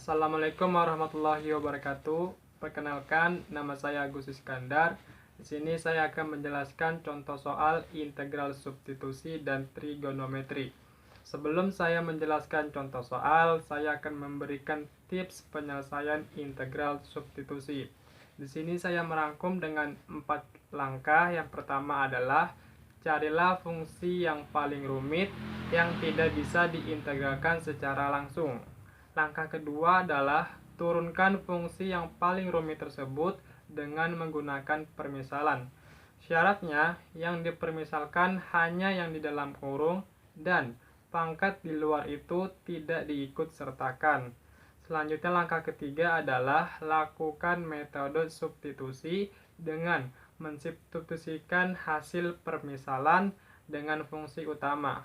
Assalamualaikum warahmatullahi wabarakatuh. Perkenalkan, nama saya Agus Iskandar. Di sini saya akan menjelaskan contoh soal integral substitusi dan trigonometri. Sebelum saya menjelaskan contoh soal, saya akan memberikan tips penyelesaian integral substitusi. Di sini saya merangkum dengan 4 langkah. Yang pertama adalah carilah fungsi yang paling rumit yang tidak bisa diintegralkan secara langsung. Langkah kedua adalah turunkan fungsi yang paling rumit tersebut dengan menggunakan permisalan. Syaratnya, yang dipermisalkan hanya yang di dalam kurung dan pangkat di luar itu tidak diikut sertakan. Selanjutnya langkah ketiga adalah lakukan metode substitusi dengan mensubstitusikan hasil permisalan dengan fungsi utama.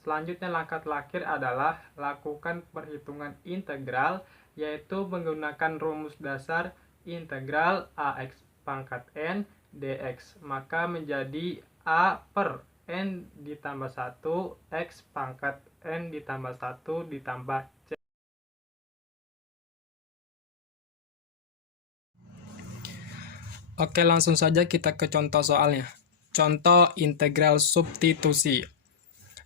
Selanjutnya langkah terakhir adalah lakukan perhitungan integral, yaitu menggunakan rumus dasar integral AX pangkat N dx. Maka menjadi A per N ditambah 1 X pangkat N ditambah 1 ditambah C. Oke, langsung saja kita ke contoh soalnya. Contoh integral substitusi.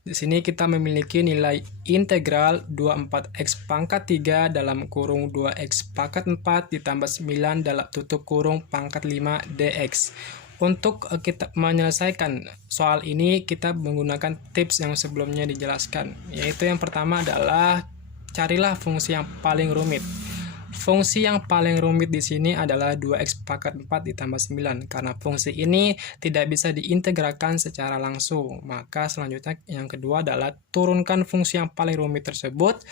Di sini kita memiliki nilai integral 24x pangkat 3 dalam kurung 2x pangkat 4 ditambah 9 dalam tutup kurung pangkat 5 dx. Untuk kita menyelesaikan soal ini, kita menggunakan tips yang sebelumnya dijelaskan, yaitu yang pertama adalah carilah fungsi yang paling rumit. Fungsi yang paling rumit di sini adalah 2x pangkat 4 ditambah 9. Karena fungsi ini tidak bisa diintegralkan secara langsung. Maka selanjutnya yang kedua adalah turunkan fungsi yang paling rumit tersebut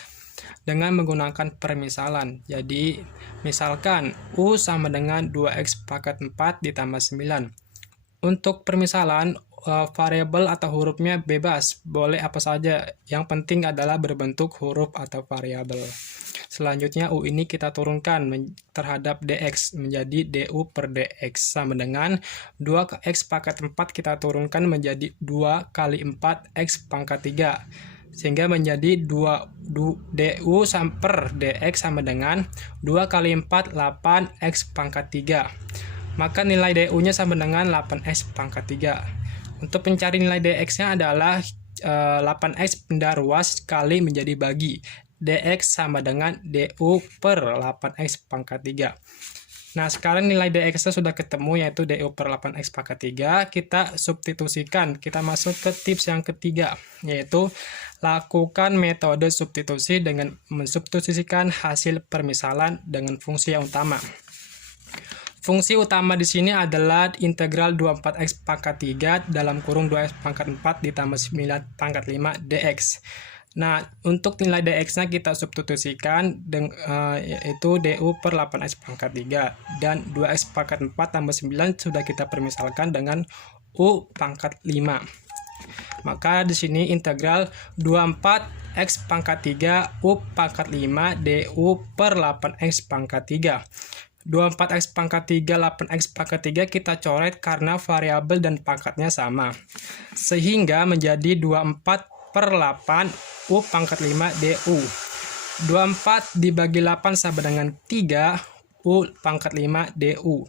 dengan menggunakan permisalan. Jadi misalkan U sama dengan 2x pangkat 4 ditambah 9. Untuk permisalan, variabel atau hurufnya bebas, boleh apa saja. Yang penting adalah berbentuk huruf atau variabel. Selanjutnya U ini kita turunkan terhadap dx menjadi du per dx sama dengan 2x pangkat 4 kita turunkan menjadi 2 kali 4x pangkat 3. Sehingga menjadi 2 du per dx sama dengan 2 kali 4 8x pangkat 3. Maka nilai du-nya sama dengan 8x pangkat 3. Untuk mencari nilai dx-nya adalah 8x benda ruas kali menjadi bagi. Dx sama dengan du per 8x pangkat 3. Nah, sekarang nilai dx-nya sudah ketemu, yaitu du per 8x pangkat 3. Kita substitusikan. Kita masuk ke tips yang ketiga, yaitu lakukan metode substitusi dengan mensubstitusikan hasil permisalan dengan fungsi yang utama. Fungsi utama di sini adalah integral 24x pangkat 3 dalam kurung 2x pangkat 4 ditambah 9 pangkat 5 dx. Nah, untuk nilai dx-nya kita substitusikan yaitu du per 8x pangkat 3 dan 2x pangkat 4 tambah 9 sudah kita permisalkan dengan u pangkat 5. Maka di sini integral 24x pangkat 3 u pangkat 5 du per 8x pangkat 3. 24x pangkat 3, 8x pangkat 3 kita coret karena variabel dan pangkatnya sama. Sehingga menjadi 24 per 8 U pangkat 5 DU. 24 dibagi 8 sama dengan 3 U pangkat 5 DU.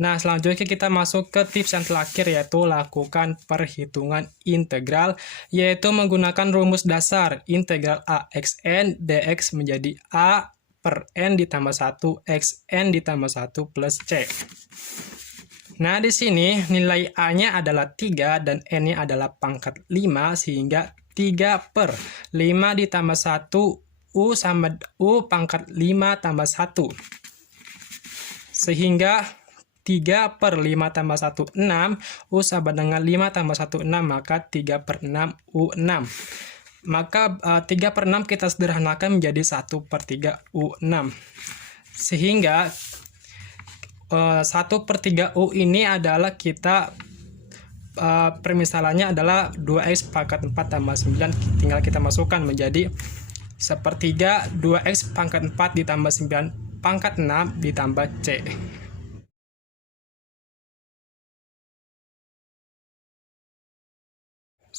Nah, selanjutnya kita masuk ke tips yang terakhir, yaitu lakukan perhitungan integral, yaitu menggunakan rumus dasar integral AXN dx menjadi A per N ditambah 1 XN ditambah 1 plus C. Nah, di sini nilai A-nya adalah 3 dan N-nya adalah pangkat 5, sehingga 3 per 5 ditambah 1 U sama U pangkat 5 tambah 1. Sehingga 3 per 5 tambah 1, 6. U sama dengan 5 tambah 1, 6. Maka 3 per 6, U 6. Maka 3 per 6 kita sederhanakan menjadi 1 per 3 U 6. Sehingga 1 per 3 U ini adalah kita permisalannya adalah 2x pangkat 4 tambah 9. Tinggal kita masukkan menjadi 1/3 2x pangkat 4 ditambah 9 pangkat 6 ditambah C.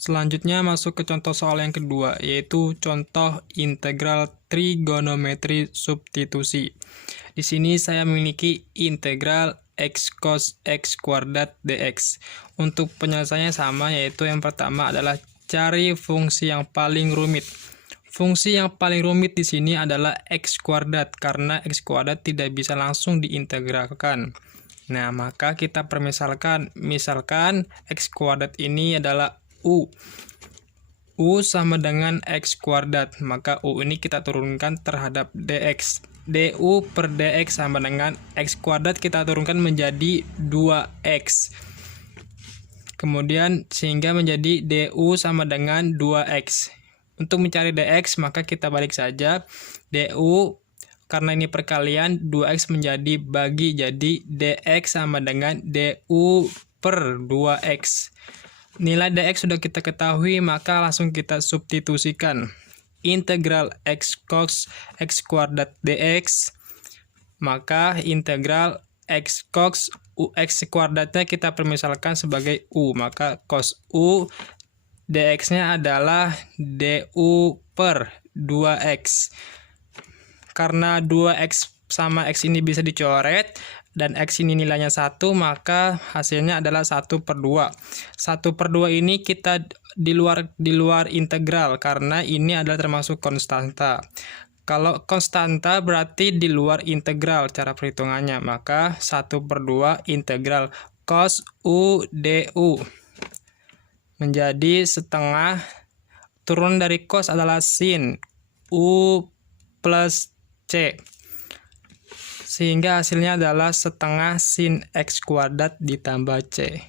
Selanjutnya masuk ke contoh soal yang kedua, yaitu contoh integral trigonometri substitusi. Di sini saya memiliki integral x cos x kuadrat dx. Untuk penyelesaiannya sama, yaitu yang pertama adalah cari fungsi yang paling rumit. Fungsi yang paling rumit di sini adalah x kuadrat, karena x kuadrat tidak bisa langsung diintegralkan. Nah, maka kita permisalkan, misalkan x kuadrat ini adalah u. U sama dengan x kuadrat, maka u ini kita turunkan terhadap dx. du per dx sama dengan x kuadrat kita turunkan menjadi 2x. Kemudian sehingga menjadi du sama dengan 2x. Untuk mencari dx maka kita balik saja. Du karena ini perkalian 2x menjadi bagi, jadi dx sama dengan du per 2x. Nilai dx sudah kita ketahui, maka langsung kita substitusikan. Integral x cos x kuadrat dx, maka integral x cos x kuadratnya kita permisalkan sebagai u, maka cos u dx-nya adalah du per 2x. Karena 2x sama x ini bisa dicoret, dan x ini nilainya 1, maka hasilnya adalah 1 per 2. 1 per 2 ini kita di luar integral, karena ini adalah termasuk konstanta. Kalau konstanta berarti di luar integral cara perhitungannya, maka 1 per 2 integral cos u du menjadi setengah, turun dari cos adalah sin u plus c, sehingga hasilnya adalah setengah sin x kuadrat ditambah c.